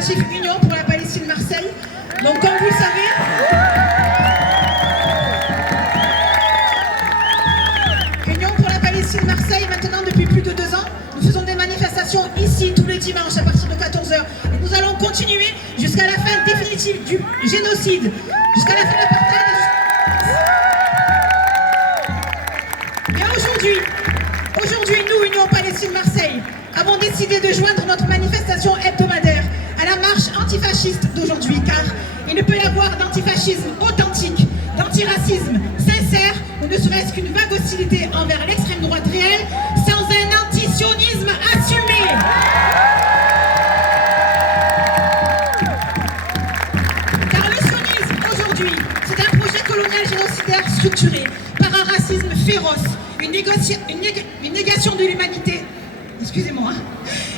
collectif Union pour la Palestine Marseille. Donc comme vous le savez, Union pour la Palestine Marseille, maintenant depuis plus de 2 ans, nous faisons des manifestations ici tous les dimanches à partir de 14h. Et nous allons continuer jusqu'à la fin définitive du génocide, jusqu'à la fin de l'apartheid. Mais aujourd'hui, nous, Union Palestine Marseille, avons décidé de joindre notre manifestation hebdomadaire à la marche antifasciste d'aujourd'hui, car il ne peut y avoir d'antifascisme authentique, d'antiracisme sincère, ou ne serait-ce qu'une vague hostilité envers l'extrême droite réelle, sans un antisionisme assumé. Car le sionisme, aujourd'hui, c'est un projet colonial génocidaire structuré par un racisme féroce, une négation de l'humanité,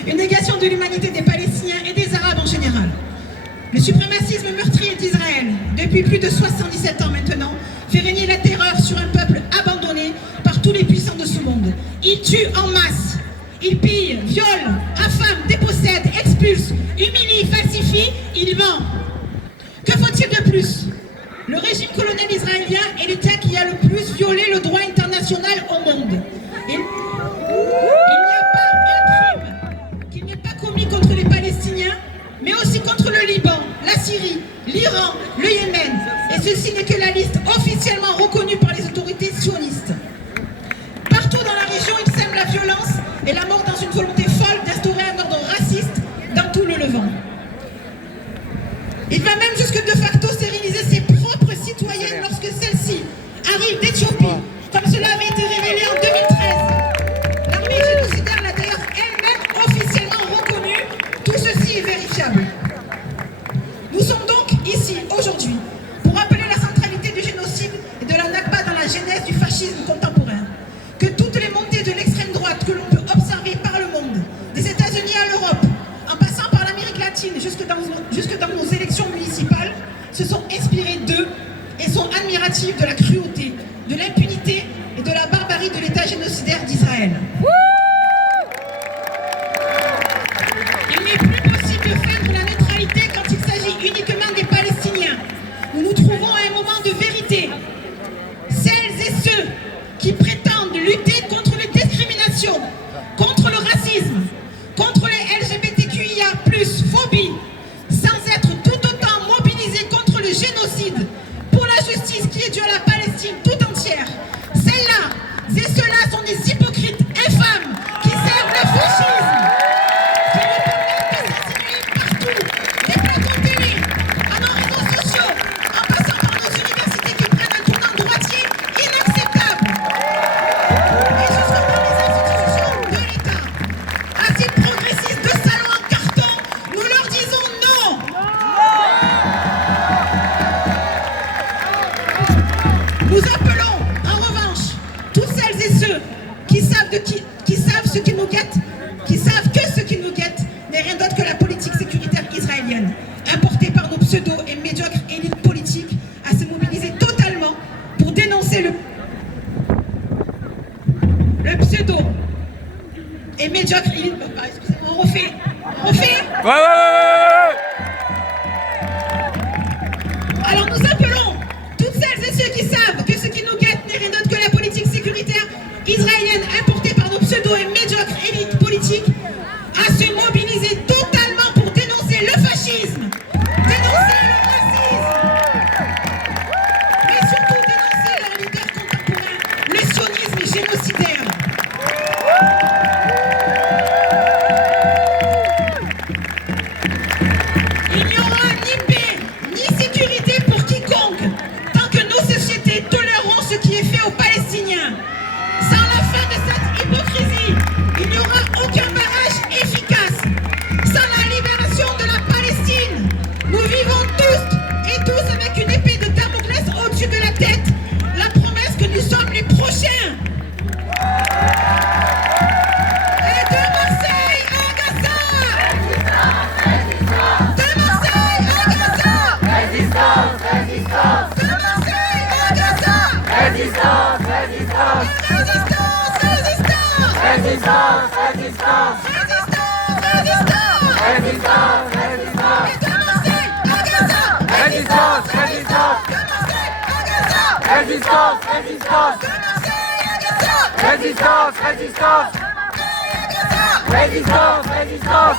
une négation de l'humanité des Palestiniens et des Arabes en général. Le suprémacisme meurtrier d'Israël, depuis plus de 77 ans maintenant, fait régner la terreur sur un peuple abandonné par tous les puissants de ce monde. Il tue en masse, il pille, viole, affame, dépossède, expulse, humilie, falsifie, il ment. Que faut-il de plus? Le régime colonial israélien est l'État qui a le plus violé le droit international au monde. Il n'y a pas un crime qui n'est pas commis contre les Palestiniens, mais aussi contre le Liban, la Syrie, l'Iran, le Yémen. Et ceci n'est que la liste officiellement reconnue par les autorités sionistes. Partout dans la région, ils sèment la violence et la mort dans une volonté folle d'instaurer un ordre raciste dans tout le Levant. Il va même jusque de facto stériliser ses propres citoyennes lorsque celles-ci arrivent d'Éthiopie, comme cela avait été révélé en 2013. L'armée génocidaire l'a d'ailleurs elle-même officiellement reconnu. Tout ceci est vérifiable. Nous sommes donc ici aujourd'hui pour rappeler la centralité du génocide et de la Nakba dans la genèse du fascisme contemporain. Que toutes les montées de l'extrême droite que l'on peut observer par le monde, des États-Unis à l'Europe, en passant par l'Amérique latine jusque dans nos élections municipales, se sont inspirées d'eux et sont admiratives de la cruauté, de l'impunité et de la barbarie de l'État génocidaire d'Israël. Il n'est plus possible de feindre la neutralité quand il s'agit uniquement des Palestiniens. Nous nous trouvons à un moment de vérité. Celles et ceux qui prétendent lutter contre les discriminations, contre le racisme, contre les LGBTQIA+, phobie, sans être tout autant mobilisés contre le génocide, pour la justice qui est due à la Palestine tout entière. Celles-là et ceux-là sont des hypocrites infâmes qui servent le fascisme, qui ne permettent de s'insinuer partout, des plateaux télé, à nos réseaux sociaux, en passant par nos universités qui prennent un tournant droitier inacceptable. Et jusque dans les institutions de l'État. À ces progressistes de salon en carton, nous leur disons non. Nous appelons, en revanche, toutes celles et ceux qui savent ce qui nous guette, qui savent que ce qui nous guette n'est rien d'autre que la politique sécuritaire israélienne, importée par nos pseudo et médiocres élites politiques, à se mobiliser totalement pour dénoncer le pseudo et médiocre élite. Excusez-moi, on refait. Ouais. Alors nous appelons toutes celles et ceux qui savent que ce qui nous guette n'est rien d'autre que la politique sécuritaire israélienne importée par nos pseudo et médiocres élites politiques à se mobiliser totalement pour dénoncer le fascisme, dénoncer le racisme, mais surtout dénoncer leur leader contemporain, le sionisme génocidaire. Il n'y aura ni paix, ni sécurité pour quiconque, tant que nos sociétés toléreront ce qui est fait aux Palestiniens. Sans la fin de cette hypocrisie, il n'y aura aucun barrage efficace. Sans la libération de la Palestine, Résistance, résistance. Résistance, résistance. Résistance, résistance.